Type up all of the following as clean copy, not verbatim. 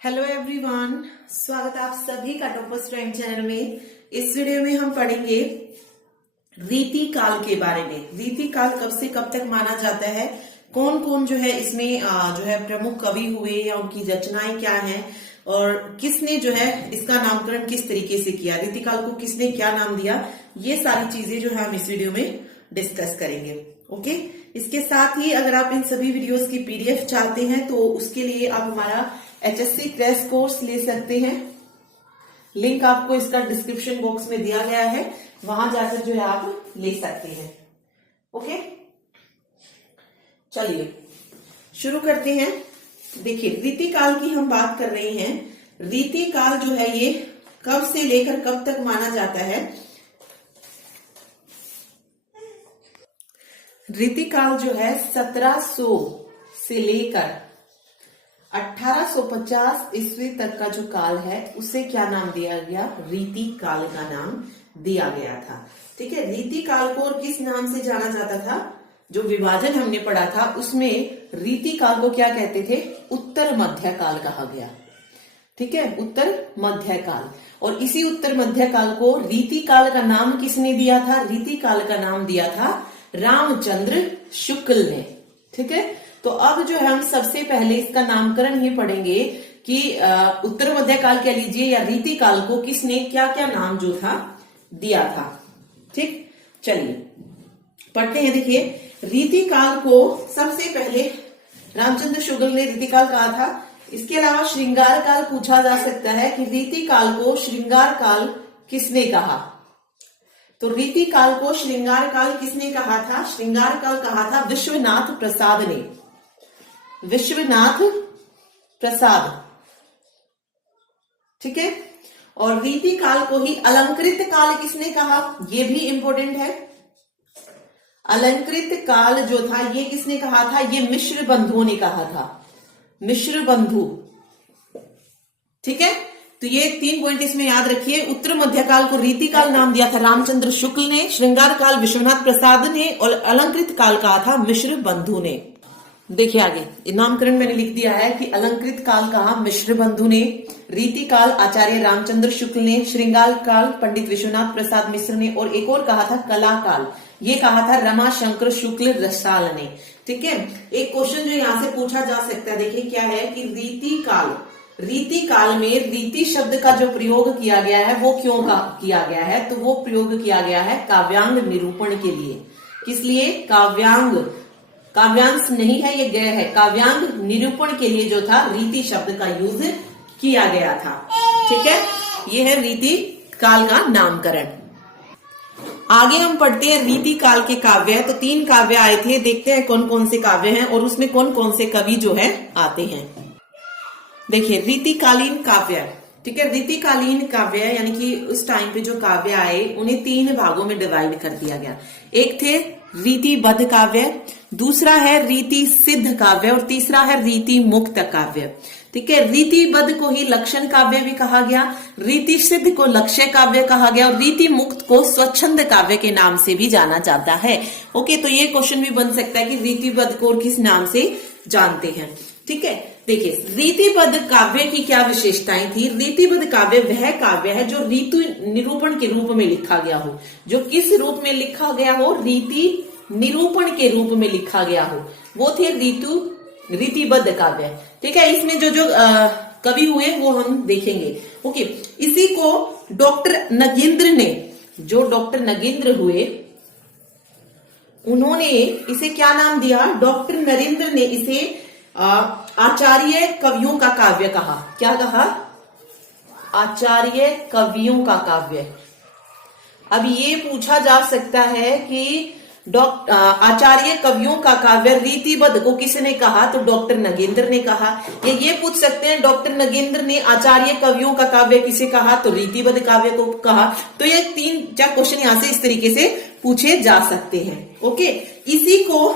Hello everyone, स्वागत है आप सभी का टॉपर स्ट्रेंथ चैनल में। इस वीडियो में हम पढ़ेंगे रीति काल के बारे में। रीति काल कब से कब तक माना जाता है, कौन कौन जो है इसमें जो है प्रमुख कवि हुए या उनकी रचनाएं क्या हैं और किसने जो है इसका नामकरण किस तरीके से किया, रीति काल को किसने क्या नाम दिया, ये सारी चीजें जो है हम इस वीडियो में डिस्कस करेंगे। ओके, इसके साथ ही अगर आप इन सभी वीडियोस की पीडीएफ चाहते हैं तो उसके लिए आप हमारा HSC क्रैश कोर्स ले सकते हैं। लिंक आपको इसका डिस्क्रिप्शन बॉक्स में दिया गया है, वहां जाकर जो है आप ले सकते हैं। ओके, चलिए शुरू करते हैं। देखिए, रीति काल की हम बात कर रहे हैं। रीति काल जो है ये कब से लेकर कब तक माना जाता है। रीति काल जो है 1700 से लेकर 1850 ईस्वी तक का जो काल है उसे क्या नाम दिया गया, रीति काल का नाम दिया गया था। ठीक है, रीति काल को और किस नाम से जाना जाता था, जो विभाजन हमने पढ़ा था उसमें रीति काल को क्या कहते थे, उत्तर मध्य काल कहा गया। ठीक है, उत्तर मध्य काल। और इसी उत्तर मध्य काल को रीति काल का नाम किसने दिया था, रीति काल का नाम दिया था रामचंद्र शुक्ल ने। ठीक है, तो अब जो है हम सबसे पहले इसका नामकरण ही पढ़ेंगे कि उत्तर मध्य काल कह लीजिए या रीति काल को किसने क्या क्या नाम जो था दिया था। ठीक, चलिए पढ़ते हैं। देखिए, रीति काल को सबसे पहले रामचंद्र शुक्ल ने रीति काल कहा था। इसके अलावा श्रृंगार काल पूछा जा सकता है कि रीति काल को श्रृंगार काल किसने कहा। तो रीति काल को श्रृंगार काल किसने कहा था, श्रृंगार काल कहा था विश्वनाथ प्रसाद ने। विश्वनाथ प्रसाद, ठीक है। और रीति काल को ही अलंकृत काल किसने कहा, ये भी इंपॉर्टेंट है। अलंकृत काल जो था ये किसने कहा था, ये मिश्र बंधुओं ने कहा था, मिश्र बंधु। ठीक है, तो ये 3 पॉइंट इसमें याद रखिए। उत्तर मध्य काल को रीति काल नाम दिया था रामचंद्र शुक्ल ने, श्रृंगार काल विश्वनाथ प्रसाद ने और अलंकृत काल कहा था मिश्र बंधु ने। देखिए आगे नामकरण मैंने लिख दिया है कि अलंकृत काल कहा मिश्र बंधु ने, रीति काल आचार्य रामचंद्र शुक्ल ने, श्रृंगार काल पंडित विश्वनाथ प्रसाद मिश्र ने और एक और कहा था कला काल, ये कहा था रमा शंकर शुक्ल रसाल ने। ठीक है, एक क्वेश्चन जो यहाँ से पूछा जा सकता है, देखिए क्या है कि रीति काल में रीति शब्द का जो प्रयोग किया गया है वो क्यों किया गया है, तो वो प्रयोग किया गया है काव्यांग निरूपण के लिए। किस लिए, काव्यांश नहीं है, ये गए है, काव्यांग निरूपण के लिए जो था रीति शब्द का यूज किया गया था। ठीक है, ये है रीति काल का नामकरण। आगे हम पढ़ते हैं रीति काल के काव्य। तो 3 काव्य आए थे, देखते हैं कौन कौन से काव्य हैं और उसमें कौन कौन से कवि जो है आते हैं। देखिए, रीतिकालीन काव्य। ठीक है, रीतिकालीन काव्य यानी कि उस टाइम पे जो काव्य आए उन्हें 3 भागों में डिवाइड कर दिया गया। एक थे रीतिबद्ध काव्य, दूसरा है रीति सिद्ध काव्य और तीसरा है रीति मुक्त काव्य। ठीक है, रीतिबद्ध को ही लक्षण काव्य भी कहा गया, रीति सिद्ध को लक्ष्य काव्य कहा गया और रीति मुक्त को स्वच्छंद काव्य के नाम से भी जाना जाता है। ओके, तो ये क्वेश्चन भी बन सकता है कि रीतिबद्ध को किस नाम से जानते हैं। ठीक है, देखिए रीतिबद्ध काव्य की क्या विशेषताएं थी। रीतिबद्ध काव्य वह काव्य है जो रीति निरूपण के रूप में लिखा गया हो। जो किस रूप में लिखा गया हो, रीति निरूपण के रूप में लिखा गया हो, वो थे रीतिबद्ध काव्य। ठीक है, इसमें जो कवि हुए वो हम देखेंगे। ओके, इसी को डॉक्टर नगेंद्र ने, जो डॉक्टर नगेंद्र हुए उन्होंने इसे क्या नाम दिया, डॉक्टर नरेंद्र ने इसे आचार्य कवियों का काव्य कहा। क्या कहा, आचार्य कवियों का काव्य। अब ये पूछा जा सकता है कि आचार्य कवियों का काव्य रीतिबद्ध को किसने कहा, तो डॉक्टर नगेंद्र ने कहा। ये पूछ सकते हैं डॉक्टर नगेंद्र ने आचार्य कवियों का काव्य किसे कहा, तो रीतिबद्ध काव्य को कहा। तो ये 3-4 क्वेश्चन यहां से इस तरीके से पूछे जा सकते हैं। ओके, इसी को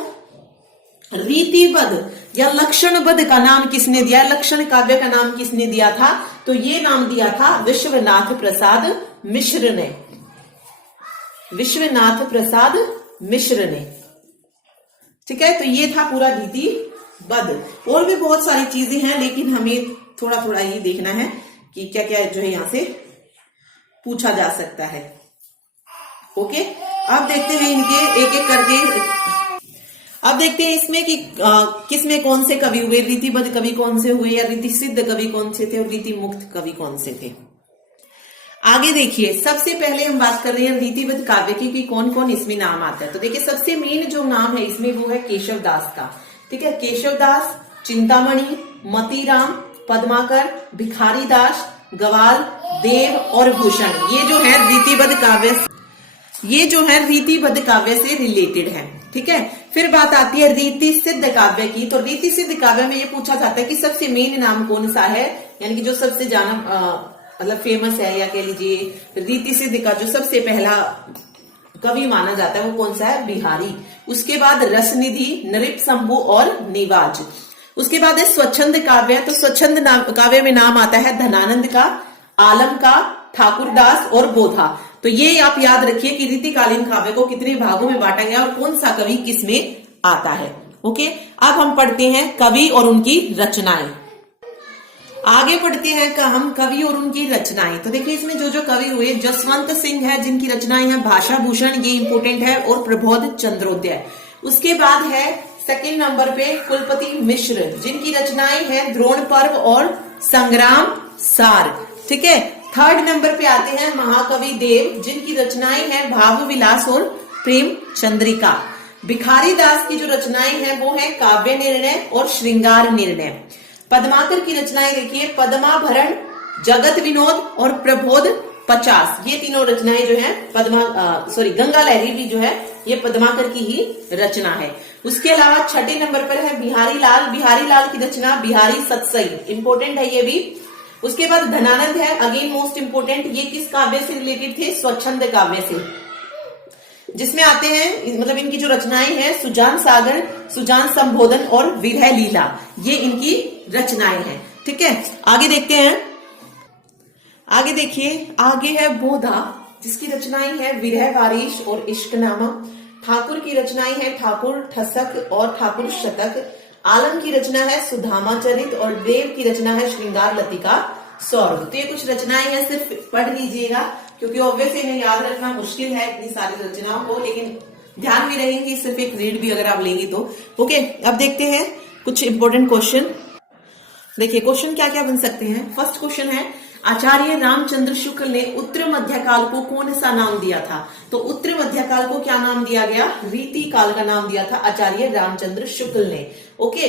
रीतिबद्ध या लक्षणबद्ध का नाम किसने दिया, लक्षण काव्य का नाम किसने दिया था, तो ये नाम दिया था विश्वनाथ प्रसाद मिश्र ने। विश्वनाथ प्रसाद मिश्र ने। ठीक है, तो ये था पूरा रीतिबद्ध। और भी बहुत सारी चीजें हैं लेकिन हमें थोड़ा थोड़ा ही देखना है कि क्या क्या जो है यहाँ से पूछा जा सकता है। ओके, अब देखते हैं इनके एक एक करके। अब देखते हैं इसमें कि किसमें कौन से कवि हुए, रीतिबद्ध कवि कौन से हुए, या रीति सिद्ध कवि कौन से थे, और रीति मुक्त कवि कौन से थे। आगे देखिए, सबसे पहले हम बात कर रहे हैं रीतिबद्ध काव्य की कि कौन कौन इसमें नाम आता है। तो देखिए, सबसे मेन जो नाम है इसमें वो है केशवदास का। ठीक है, केशवदास, चिंतामणि, मतीराम, पद्माकर, भिखारी दास, गवाल, देव और भूषण, ये जो है रीतिबद्ध काव्य से रिलेटेड है। ठीक है, फिर बात आती है रीति सिद्ध काव्य की। तो रीति सिद्ध काव्य में ये पूछा जाता है कि सबसे मेन नाम कौन सा है, यानी कि जो सबसे जाना मतलब फेमस है, या कह लीजिए रीति सिद्ध का जो सबसे पहला कवि माना जाता है वो कौन सा है, बिहारी। उसके बाद रसनिधि, नृप शंभु और निवाज। उसके बाद है स्वच्छंद काव्य। तो स्वच्छंद काव्य में नाम आता है धनानंद का, आलम का, ठाकुरदास और बोधा। तो ये आप याद रखिए कि रीतिकालीन काव्य को कितने भागों में बांटा गया और कौन सा कवि किसमें आता है। ओके, अब हम पढ़ते हैं कवि और उनकी रचनाएं। आगे पढ़ते हैं हम कवि और उनकी रचनाएं। तो देखिए, इसमें जो जो कवि हुए, जसवंत सिंह है जिनकी रचनाएं हैं भाषा भूषण, ये इंपोर्टेंट है, और प्रबोध चंद्रोदय। उसके बाद है सेकंड नंबर पे कुलपति मिश्र जिनकी रचनाएं हैं द्रोण पर्व और संग्राम सार। ठीक है, थर्ड नंबर पे आते हैं महाकवि देव जिनकी रचनाएं हैं भाव विलास और प्रेम चंद्रिका। भिखारी दास की जो रचनाएं हैं वो है काव्य निर्णय और श्रृंगार निर्णय। पद्माकर की रचनाएं देखिए, पद्माभरण, जगत विनोद और प्रबोध 50, ये तीनों रचनाएं जो है गंगा लहरी भी जो है ये पद्माकर की ही रचना है। उसके अलावा छठे नंबर पर है बिहारी लाल की रचना बिहारी सतसई, इंपोर्टेंट है ये भी। उसके बाद धनानंद है, अगेन मोस्ट इंपोर्टेंट, ये किस काव्य से रिलेटेड थे, स्वच्छंद काव्य से, जिसमें आते हैं मतलब इनकी जो रचनाएं हैं सुजान सागर, सुजान संबोधन और विरह लीला, ये इनकी रचनाएं हैं। ठीक है, आगे देखते हैं। आगे देखिए, आगे है बोधा जिसकी रचनाएं हैं विरह वारिश और इश्कनामा। ठाकुर की रचनाएं हैं ठाकुर ठसक और ठाकुर शतक। आलम की रचना है सुधामा चरित और देव की रचना है श्रृंगार लतिका सौरभ। तो ये कुछ रचनाएं हैं, सिर्फ पढ़ लीजिएगा क्योंकि ऑब्वियस इन्हें याद रखना मुश्किल है इतनी सारी रचनाओं को, लेकिन ध्यान भी रहेंगी, सिर्फ एक रीड भी अगर आप लेंगे तो। ओके, अब देखते हैं कुछ इंपोर्टेंट क्वेश्चन। देखिए, क्वेश्चन क्या क्या बन सकते हैं। फर्स्ट क्वेश्चन है, आचार्य रामचंद्र शुक्ल ने उत्तर मध्यकाल को कौन सा नाम दिया था। तो उत्तर मध्यकाल को क्या नाम दिया गया, रीति काल का नाम दिया था आचार्य रामचंद्र शुक्ल ने। ओके,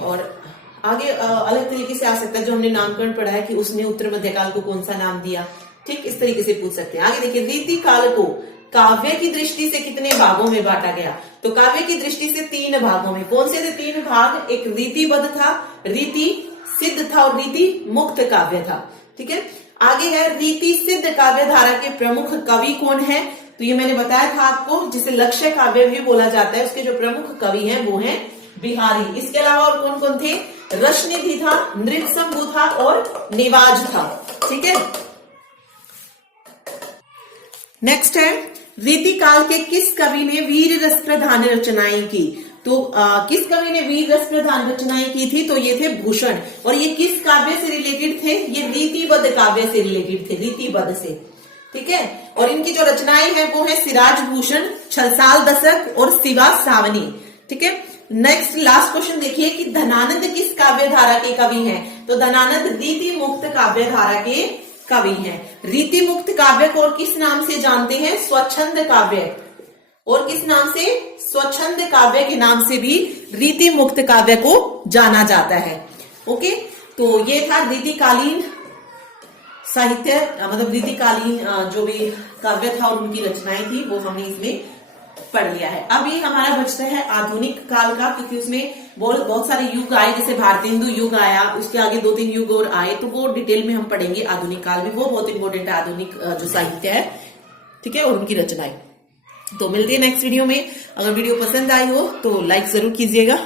और आगे अलग तरीके से आ सकता है, जो हमने नामकरण पढ़ा है कि उसने उत्तर मध्यकाल को कौन सा नाम दिया, ठीक इस तरीके से पूछ सकते हैं। आगे देखिए, रीति काल को काव्य की दृष्टि से कितने भागों में बांटा गया। तो काव्य की दृष्टि से 3 भागों में। कौन से थे 3 भाग, एक रीतिबद्ध था, रीति सिद्ध था और रीति मुक्त काव्य था। ठीक है, आगे है रीति सिद्ध काव्य धारा के प्रमुख कवि कौन है। तो ये मैंने बताया था आपको, जिसे लक्ष्य काव्य भी बोला जाता है, उसके जो प्रमुख कवि हैं वो हैं बिहारी। इसके अलावा और कौन कौन थे, रसनिधि था, नृपशंभु था और निवाज था। ठीक है, नेक्स्ट है रीति काल के किस कवि ने वीर रस प्रधान रचनाएं की। तो किस कवि ने वीर रस प्रधान रचनाएं की थी, तो ये थे भूषण। और ये किस काव्य से रिलेटेड थे, ये रीतिबद्ध काव्य से रिलेटेड थे, रीतिबद्ध से। ठीक है, और इनकी जो रचनाएं हैं वो है सिराज भूषण, छलसाल दशक और शिवा सावनी। ठीक है, नेक्स्ट लास्ट क्वेश्चन देखिए कि धनानंद किस काव्य धारा के कवि हैं। तो धनानंद रीति मुक्त काव्य धारा के कवि हैं। रीति मुक्त काव्य को और किस नाम से जानते हैं, स्वच्छंद काव्य, और किस नाम से, स्वच्छंद काव्य के नाम से भी रीति मुक्त काव्य को जाना जाता है। ओके, तो ये था रीतिकालीन साहित्य, मतलब रीतिकालीन जो भी काव्य था और उनकी रचनाएं थी वो हमने इसमें पढ़ लिया है। अब ये हमारा बचता है आधुनिक काल का, क्योंकि उसमें बहुत सारे युग आए, जैसे भारतेंदु युग आया, उसके आगे 2-3 युग और आए, तो वो डिटेल में हम पढ़ेंगे। आधुनिक काल में वो बहुत इंपॉर्टेंट है, आधुनिक जो साहित्य है, ठीक है, और उनकी रचनाएं। तो मिलते हैं नेक्स्ट वीडियो में। अगर वीडियो पसंद आई हो तो लाइक जरूर कीजिएगा।